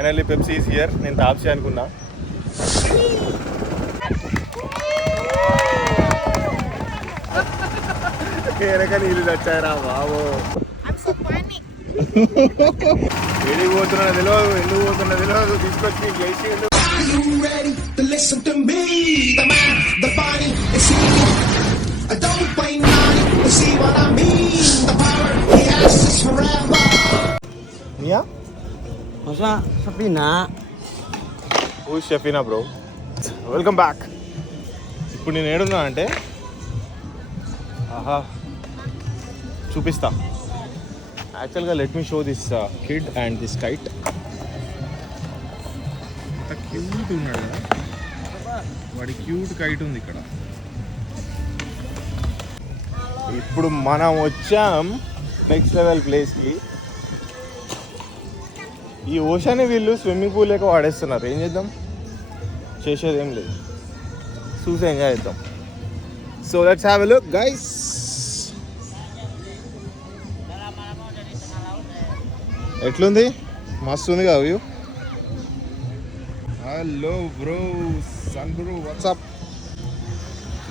Finally Pepsi is here. నేను తాప్సీ అనుకున్నా. వెనక నీళ్ళు తెచ్చారా బాబు. ఎడికి పోతున్నా తెలియదు, ఎందుకు పోతున్నా తెలియదు, తీసుకొచ్చి చేసి షఫీనా బ్రో, వెల్కమ్ బ్యాక్. ఇప్పుడు నేను ఏడున్నా అంటే ఆహా చూపిస్తా. యాక్చువల్గా let me show this kid and this kite. అంత క్యూట్ ఉన్నాడు కదా వాడి, క్యూట్ కైట్ ఉంది ఇక్కడ. ఇప్పుడు మనం వచ్చాం నెక్స్ట్ లెవెల్ ప్లేస్కి. ఈ ఓషాన్ని వీళ్ళు స్విమ్మింగ్ పూల్ లేక వాడేస్తున్నారు. ఏం చేద్దాం, చేసేది ఏం లేదు, చూసి ఎంజాయ్ చేద్దాం. So let's have a look guys. ఎట్లుంది? మస్తు ఉంది కదా view. Hello bro, son bro, what's up.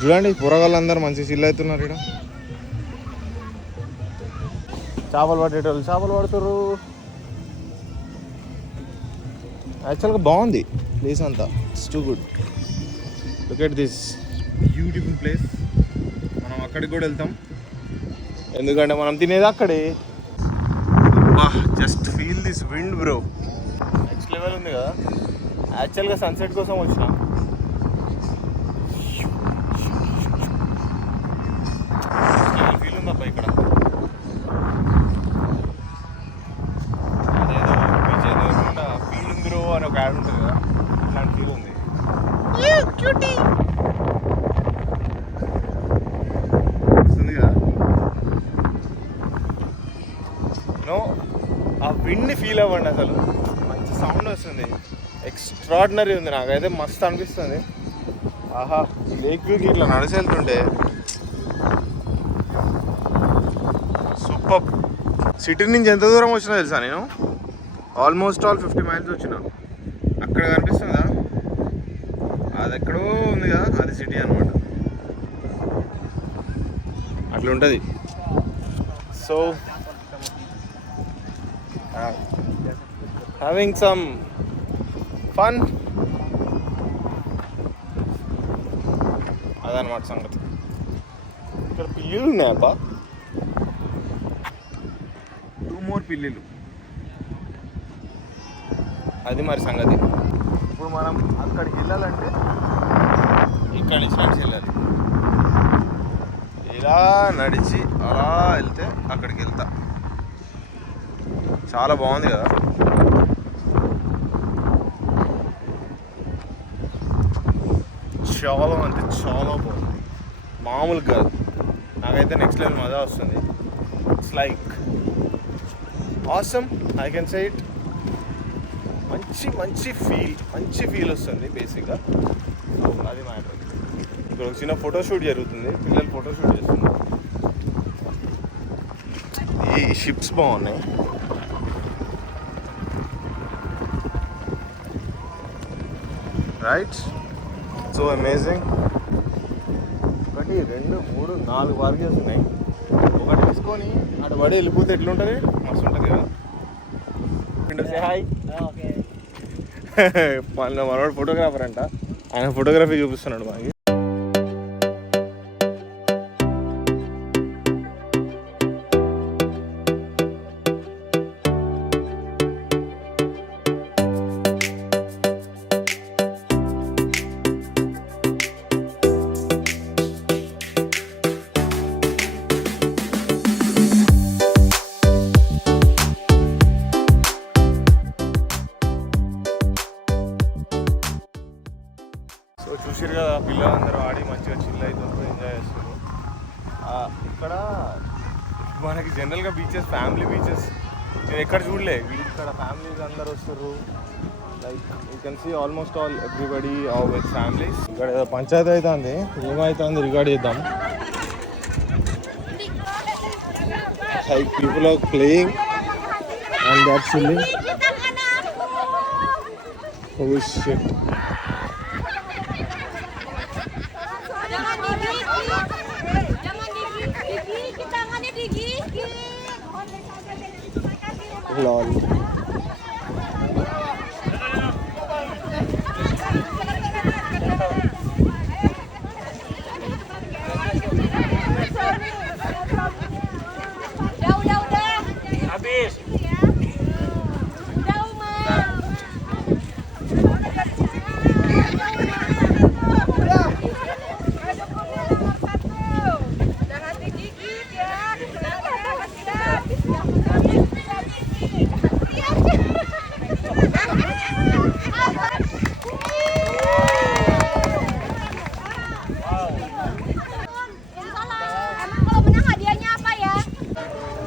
చూడండి పొరగాళ్ళందరూ మంచి చిల్ అవుతున్నారు ఇక్కడ. చేపలు పట్టేటోళ్ళు చేపలు పడుతున్నారు. యాక్చువల్గా బాగుంది ప్లేస్ అంతా. It's too good. Look at this beautiful place. మనం అక్కడికి కూడా వెళ్తాం ఎందుకంటే మనం తినేది అక్కడే. Just feel this wind bro, next level ఉంది కదా. యాక్చువల్గా సన్సెట్ కోసం వచ్చిన. ఫీల్ ఉంది అబ్బా ఇక్కడ. అదేదో బీచ్ ఎదురుకుండా ఫీల్ ఉంది బ్రో అని ఒక యాడ్ ఉంటుంది కదా, ఇలాంటి ఫీల్ ఉంది. వస్తుంది కదా. నో, ఆ విండ్ని ఫీల్ అవ్వండి. అసలు మంచి సౌండ్ వస్తుంది, ఎక్స్ట్రాడినరీ ఉంది. నాకైతే మస్తు అనిపిస్తుంది. ఆహా, ఈ లేక్ వ్యూకి ఇట్లా నడిచి వెళ్తుంటే సూపర్. సిటీ నుంచి ఎంత దూరం వచ్చినా తెలుసా నేను? ఆల్మోస్ట్ ఆల్ 50 miles వచ్చిన. అక్కడ కనిపిస్తుందా, అది ఎక్కడో ఉంది కదా, అది సిటీ అనమాట. అట్లా ఉంటుంది. సో హ్యావింగ్ సమ్ ఫన్, అదనమాట సంగతి. ఇక్కడ పిల్లులు ఉన్నాయబ్బా, 2 more పిల్లులు. అది మరి సంగతి. ఇప్పుడు మనం అక్కడికి వెళ్ళాలంటే ఇక్కడి నుంచి నడిచి వెళ్ళాలి. ఇలా నడిచి అలా వెళ్తే అక్కడికి వెళ్తా. చాలా బాగుంది కదా. చాలా అంటే చాలా బాగుంది, మామూలు కాదు. నాకైతే నెక్స్ట్ లెవెల్ మజా వస్తుంది. It's like awesome, I can say it. మంచి ఫీల్ వస్తుంది బేసిక్గా. అది మ్యాటర్. ఇక్కడ ఒక చిన్న ఫోటోషూట్ జరుగుతుంది, పిల్లలు ఫోటోషూట్ చేస్తున్నారు. ఈ షిప్స్ బాగున్నాయి. Right, so amazing. 1 2 3 4 బార్గేస్ ఉన్నాయి. ఒకటి తీసుకొని అటు పడి వెళ్ళిపోతే ఎట్లుంటుంది, మస్తు ఉంటుంది కదా. Say hi. మనవాడు ఫోటోగ్రాఫర్ అంట, ఆయన ఫోటోగ్రఫీ చూపిస్తున్నాడు మాకు. సో చూసారు కదా, పిల్లలందరూ ఆడి మంచిగా చిల్ అవుతారు, ఎంజాయ్ చేస్తారు. ఇక్కడ మనకి జనరల్గా బీచెస్, ఫ్యామిలీ బీచెస్ నేను ఎక్కడ చూడలే. ఇక్కడ ఫ్యామిలీస్ అందరు వస్తారు. Like you can see almost all everybody with families. ఇక్కడ ఏదో పంచాయతీ అవుతుంది, ఏమవుతుంది రికార్డ్ చేద్దాం. Like people are playing and that chilling. Oh shit. Lol. Habis.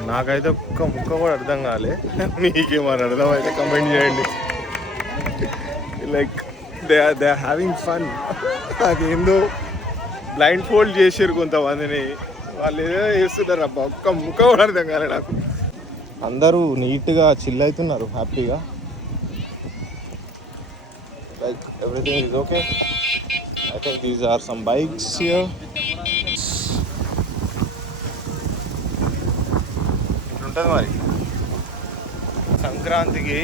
నాకైతే ఒక్క ముక్క కూడా అర్థం కాలే. మీకేమని అర్థమైతే కమెంట్ చేయండి. Like they having fun. నాకేందో బ్లైండ్ ఫోల్డ్ చేసారు కొంతమందిని, వాళ్ళు ఏదో చేస్తున్నారు అబ్బా, ఒక్క ముక్క కూడా అర్థం కాలే నాకు. అందరూ నీట్గా చిల్ అవుతున్నారు హ్యాపీగా. Like everything is okay. I think these are some bikes here. ఇట్లుంటుంది మరి సంక్రాంతికి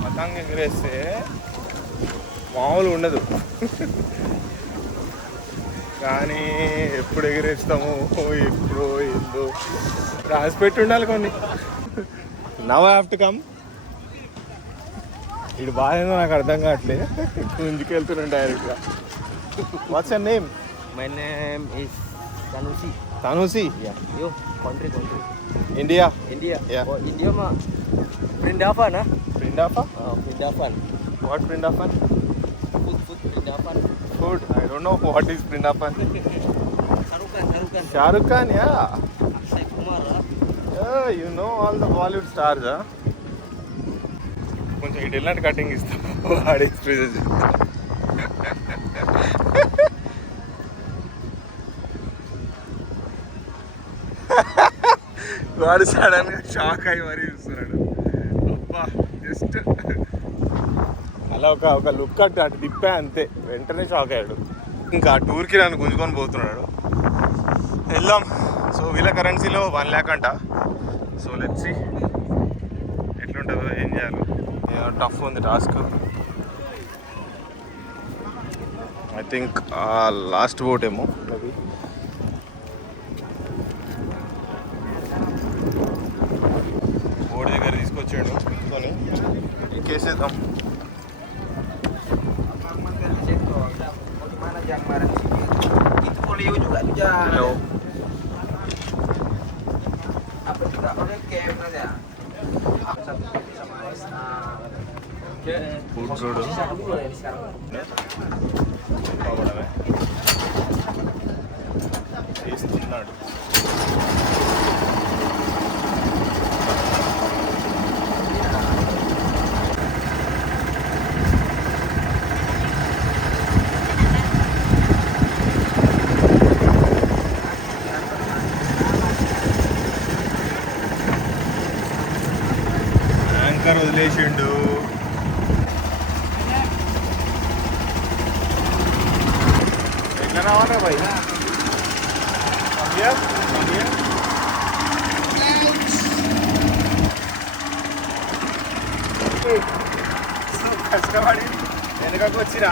పతంగ ఎగిరేస్తే మామూలు ఉండదు. కానీ ఎప్పుడు ఎగిరేస్తాము, ఎప్పుడు ఏందో రాసి పెట్టి ఉండాలి కొన్ని. Now I have to come. ఇటు బాగా నాకు అర్థం కావట్లేదు, ముందుకు వెళ్తున్నాను డైరెక్ట్గా. What's your name? My name is Tanusi. Tanusi? Yeah. You country. India? India. Yeah. Oh, India mah. Vrindavan, ah? Vrindavan? Vrindavan. What Vrindavan? Food Vrindavan. Food? I don't know what is Vrindavan. Shahrukh Khan. Shahrukh Khan, yeah. Akshay Kumar, ah? Yeah, you know all the Bollywood stars, huh? కొంచెం ఇటు ఎలాంటి కటింగ్ ఇస్తాం వాడి ఎక్స్ప్రెస్. వాడు సడన్గా షాక్ అయ్యి మరీ చూస్తున్నాడు. అబ్బా జస్ట్ అలా ఒక లుక్ అటు తిప్పా అంతే, వెంటనే షాక్ అయ్యాడు. ఇంకా టూర్కి నన్ను గుంజుకొని పోతున్నాడు. వెళ్దాం. సో వీళ్ళ కరెన్సీలో 1 lakh అంట. సో లెట్స్ సీ ఎట్లుంటుందో, ఏం చేయాలి. టఫ్ ఉంది task. I think last boat ఏమో మేబీ. బోట్ దగ్గర తీసుకొచ్చాడు, తీసుకొని ఎక్కేసేద్దాం. హలో. ఫుడ్ చూడు చేస్తున్నాడు. యాంకర్ వదిలేసిండు. ఎట్లా రావాలా భయ్? కష్టపడి వెనకకు వచ్చిరా.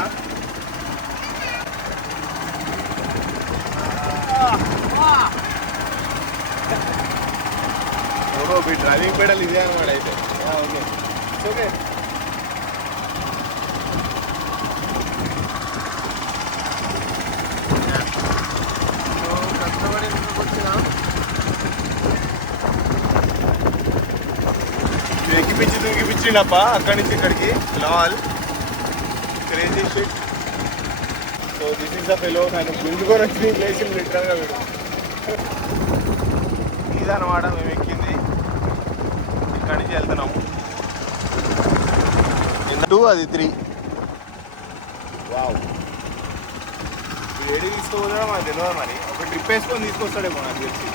ఓహో మీ డ్రైవింగ్ పెడల్ ఇదే అనమాట అయితే. Okay okay. కష్టపడి వచ్చినా ఎక్కిపించిండప్ప అక్కడి నుంచి ఇక్కడికి. Lal crazy shit. So this is the fellow. ఆయన గుంజుకొని వచ్చి ప్లేస్ లిటరల్గా వీడు. ఇదన్నమాట మేము ఎక్కింది. ఇక్కడి నుంచి వెళ్తున్నాము. 2 అది 3. వావ్. ఏడి తీసుకోవద్దా మాకు తెలియదు మరి. ఒక ట్రిప్ వేసుకొని తీసుకొస్తాడేమో నాకు తెలిసి.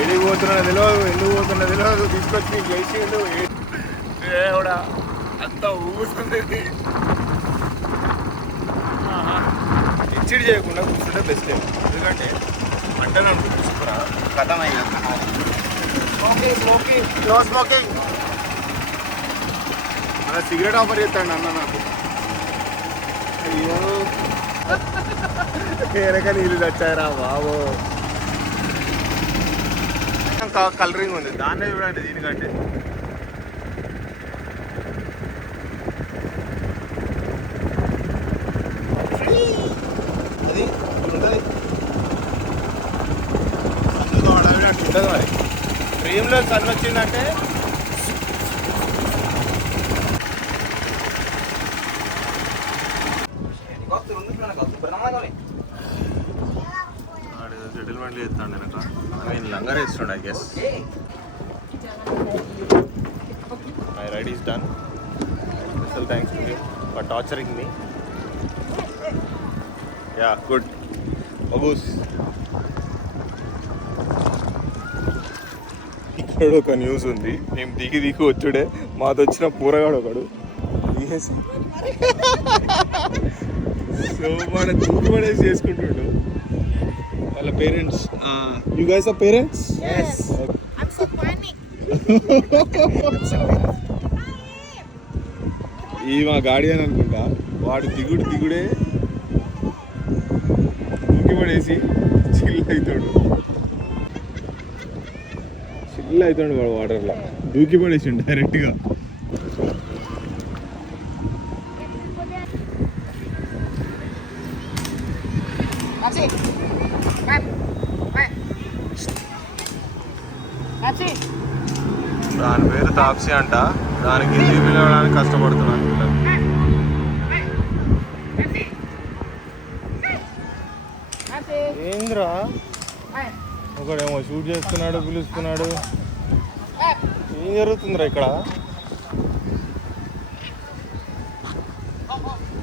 ఏడికి పోతున్నా తెలియదు, ఎందుకు పోతున్నా తెలియదు, తీసుకొచ్చి నీకు చేసిండు. దేవుడా అంతా ఊగుతుంది. ఇచ్చిడి చేయకుండా కూర్చుంటే బెస్ట్ ఏమో, ఎందుకంటే అంటనే ఉంటుంది చూసుకురా కథం అయ్యా. Smoking no smoking. అలా సిగరెట్ ఆఫర్ చేస్తాడు అన్న నాకు. అయ్యో వెనక నీళ్ళు తెచ్చారా బాబు. కలరింగ్ ఉంది, దాన్నే చూడండి దీనికంటే. అది ఉంటుంది ఉంటుంది మరి. డ్రీమ్లో సన్ వచ్చిందంటే సెటిల్మెంట్ చేస్తాడు వెనక. నేను లంగర్ వేస్తుండే I guess. My ride is done. Special thanks to you for torturing me. Yeah good బబూస్. ఇక్కడ ఒక న్యూస్ ఉంది. మేము దిగి వచ్చుడే మాతో వచ్చిన పూరగాడు ఒకడు దిగేసి సో మన దూకి పడేసి చేసుకుంటుండు వాళ్ళ parents. You guys are parents? Yes. I'm so panic. ఈ మా గార్డియన్ అనుకుంటా. వాడు దిగుడే దూకి పడేసి చిల్ అవుతాడు వాడు వాటర్లో దూకి పడేసిండు డైరెక్ట్గా. దాని పేరు తాప్సీ అంట. దానికి హిందీ పిలవడానికి కష్టపడుతున్నాను పిల్లలు. ఏంద్రా ఒకడేమో షూట్ చేస్తున్నాడు, పిలుస్తున్నాడు. ఏం జరుగుతుందిరా ఇక్కడ?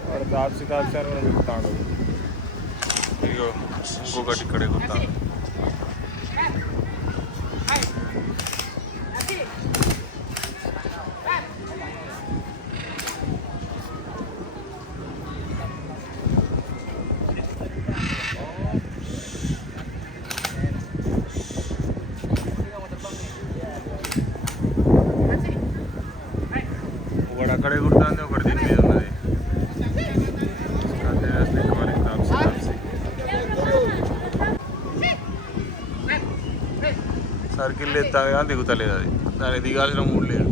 వాడు తాప్సీ అని మనం పిలుస్తాడు. ఇగో ఇంకొకటి ఇక్కడ ఎగురుతాడు. ఒకటి అక్కడే కుడుతుంది, ఒకటి దీని మీద ఉన్నది. సర్కిల్ ఎత్తాది కానీ దిగుతలేదు అది. దానికి దిగాల్సిన మూడు లేదు.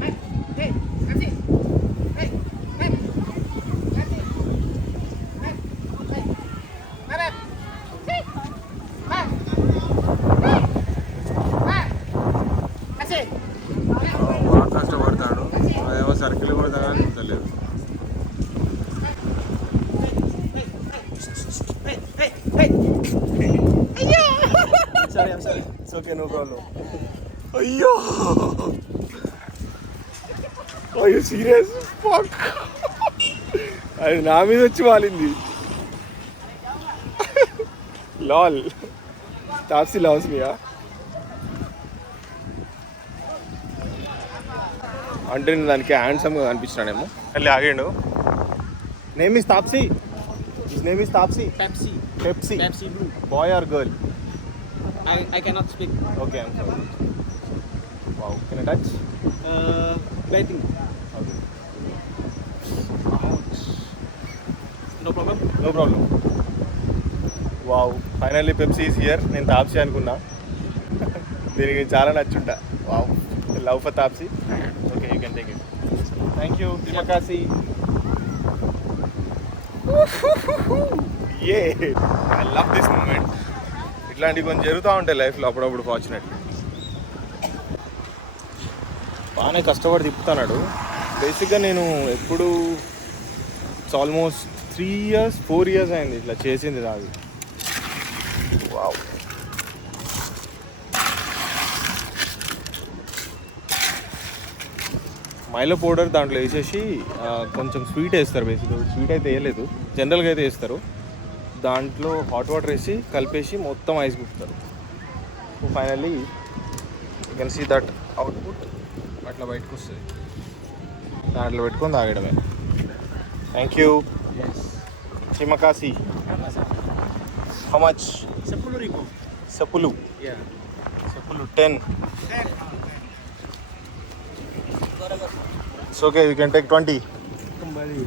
బాగా కష్టపడతాడు. అదేమో సర్కిల్ కొడతా కానీ దిగుతలేదు. It's okay, no problem. అయ్యో Are you serious? Fuck. అది నా మీద వచ్చి వాలింది. లాల్ తాప్సీ లవ్స్ మీ. అంటే నేను దానికి హ్యాండ్సమ్గా కనిపించినాడేమో. మళ్ళీ ఆగిండు. Name is Taapsee. His name is Taapsee. Pepsi. Pepsi. Pepsi Blue. Boy or girl? I cannot speak. Okay, I'm sorry. Wow. Can I touch? Betting. Okay. No problem. No problem. Wow. Finally Pepsi is here. నేను తాప్సీ అనుకున్నా. దీనికి చాలా నచ్చుంటా. Wow. Love for Taapsee. Okay, you can take it. Thank you. Dimakasi. Yeah. I love this moment. ఇట్లాంటివి కొంచెం జరుగుతూ ఉంటాయి లైఫ్లో అప్పుడప్పుడు. ఫార్చునేట్లీ బాగానే కష్టపడి తిప్పుతున్నాడు. బేసిక్గా నేను ఎప్పుడు ఇట్స్ ఆల్మోస్ట్ 3 years 4 years అయింది ఇట్లా చేసింది రాదు. వావ్. మైలో పౌడర్ దాంట్లో వేసేసి కొంచెం స్వీట్ వేస్తారు. బేసిక్గా స్వీట్ అయితే వేయలేదు, జనరల్గా అయితే వేస్తారు. దాంట్లో హాట్ వాటర్ వేసి కలిపేసి మొత్తం ఐస్ కుక్కుతారు. Finally can see that output అట్లా బయటకు వస్తుంది. దాంట్లో పెట్టుకొని తాగడమే. Thank you. చిమకాసి. How much? 10,000. సప్పులు. Yeah. సప్పులు 10. It's okay, you can take 20. Kembali.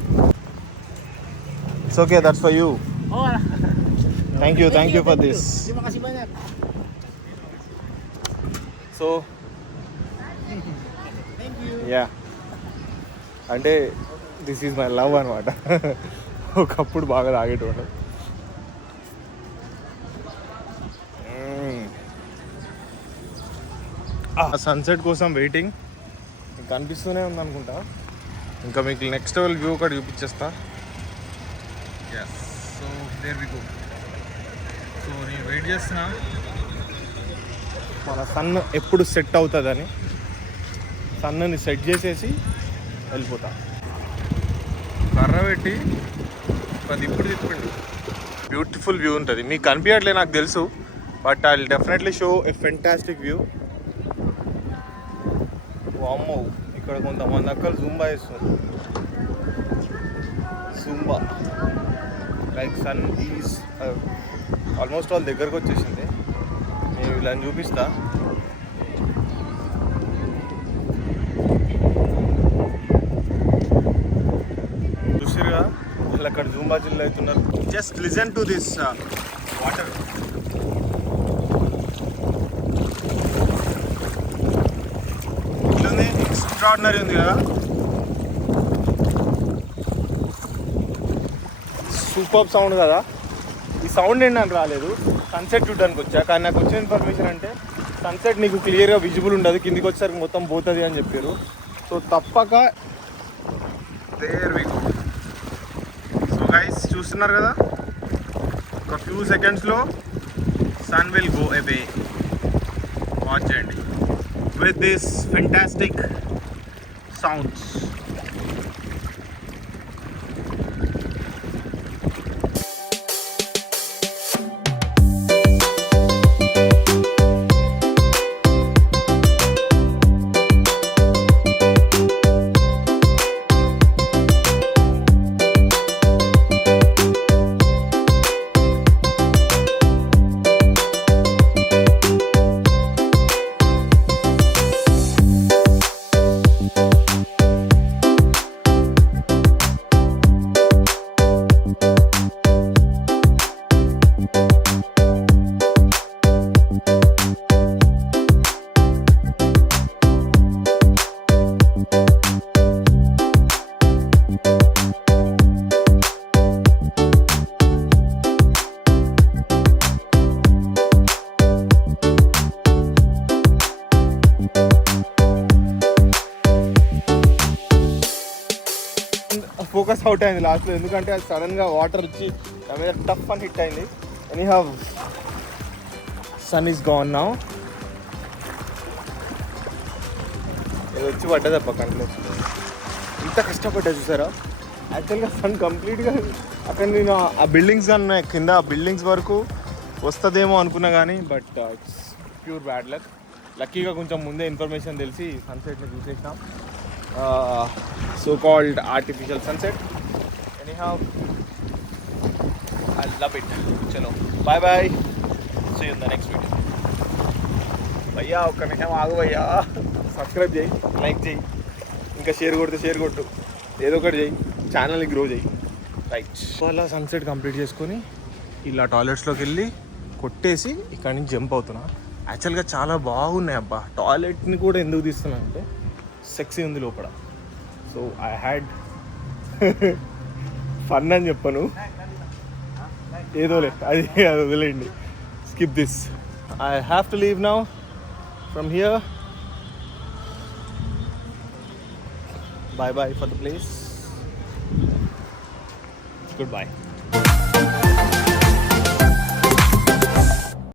It's okay, that's for you. Oh, Thank you for this. Terima kasih banyak. So, Thank you. yeah. అంటే దిస్ ఈజ్ మై లవ్ అనమాట. ఒకప్పుడు బాగా తాగేటోడు. సన్సెట్ కోసం వెయిటింగ్. మీకు కనిపిస్తూనే ఉంది అనుకుంటా. ఇంకా మీకు నెక్స్ట్ లెవెల్ వ్యూ ఒకటి చూపించేస్తా. Yes, so there we go. So నేను వెయిట్ చేస్తున్నా మన సన్ ఎప్పుడు సెట్ అవుతుందని. సన్నని సెట్ చేసేసి వెళ్ళిపోతా. కర్ర పెట్టి ఇప్పుడు తిప్పండి. బ్యూటిఫుల్ వ్యూ ఉంటుంది. మీకు కనిపించట్లే నాకు తెలుసు, but I will definitely show a fantastic view. అమ్మో, ఇక్కడ కొంతమంది అక్కలు జూంబా చేస్తారు. Zumba like sun is almost వాళ్ళ దగ్గరకు వచ్చేసింది. నేను ఇలా చూపిస్తా. చూసిరుగా వాళ్ళు అక్కడ జూంబా జిల్లా అవుతున్నారు. Just listen to this water. Extraordinary ఉంది కదా. సూపర్ సౌండ్ కదా. ఈ సౌండ్ ఏంటి నాకు రాలేదు, సన్సెట్ చూడడానికి వచ్చా. కానీ నాకు వచ్చిన ఇన్ఫర్మేషన్ అంటే సన్సెట్ నీకు క్లియర్గా విజిబుల్ ఉండదు, కిందికి వచ్చేసరికి మొత్తం పోతుంది అని చెప్పారు. సో తప్పక there we go. So guys చూస్తున్నారు కదా, ఒక ఫ్యూ సెకండ్స్లో sun will go away. Watch చేయండి with this fantastic sounds. Focus out అయింది లాస్ట్లో, ఎందుకంటే అది సడన్గా వాటర్ వచ్చి నా మీద టఫ్ అని హిట్ అయింది. Anyhow sun is gone now. ఇది వచ్చి పడ్డది అప్ప కంట్లో. ఇంత కష్టపడ్డా చూసారా. యాక్చువల్గా సన్ కంప్లీట్గా అక్కడ నేను ఆ బిల్డింగ్స్ కానీ కింద ఆ బిల్డింగ్స్ వరకు వస్తుందేమో అనుకున్నా కానీ, but it's pure bad luck. లక్కీగా కొంచెం ముందే ఇన్ఫర్మేషన్ తెలిసి సన్సెట్ని చూసేసినాం. So-called artificial sunset. Anyhow, I love it. Chalo, bye bye. See you in the next video. భయ్యా ఒక్క నిమిషం ఆగు భయ్యా. సబ్స్క్రైబ్ చేయి, లైక్ చేయి, ఇంకా షేర్ కొట్టు, ఏదో ఒకటి చేయి, ఛానల్ని గ్రో చేయి. రైట్, సో అలా సన్సెట్ కంప్లీట్ చేసుకొని ఇలా టాయిలెట్స్లోకి వెళ్ళి కొట్టేసి ఇక్కడి నుంచి జంప్ అవుతున్నా. యాక్చువల్గా చాలా బాగున్నాయి అబ్బా. టాయిలెట్ని కూడా ఎందుకు తీస్తున్నా అంటే సెక్సీ ఉంది లోపల. సో ఐ హ్యాడ్ ఫన్ అని చెప్పను, ఏదోలే అది వదిలేయండి. Skip this. I have to leave now from here. Bye bye for the place. Goodbye.